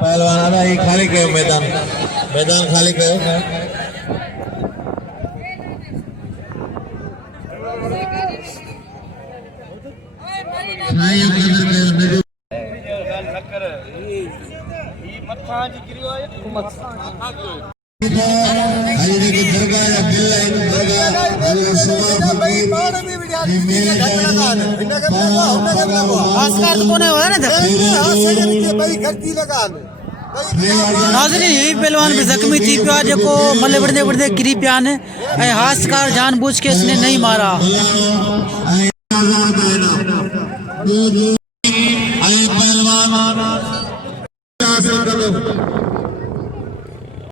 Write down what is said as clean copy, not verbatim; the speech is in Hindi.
पहलवान आधा ही खाली कयो मैदान खाली कयो छायो कदर कयो नकर ई मथा जी गिरियो आहे हजरे की दरगाह या दिल है दरगाह हजरे सुमा फकीर ये मेरे आसकार कोने हो ना भाई घंटी लगा नाज़रीन यही पहलवान भी जख्मी थी पिया जो मले बढ़ते बढ़ते गिरी पिया ने हासकार जानबूझ के इसने नहीं मारा पहलवान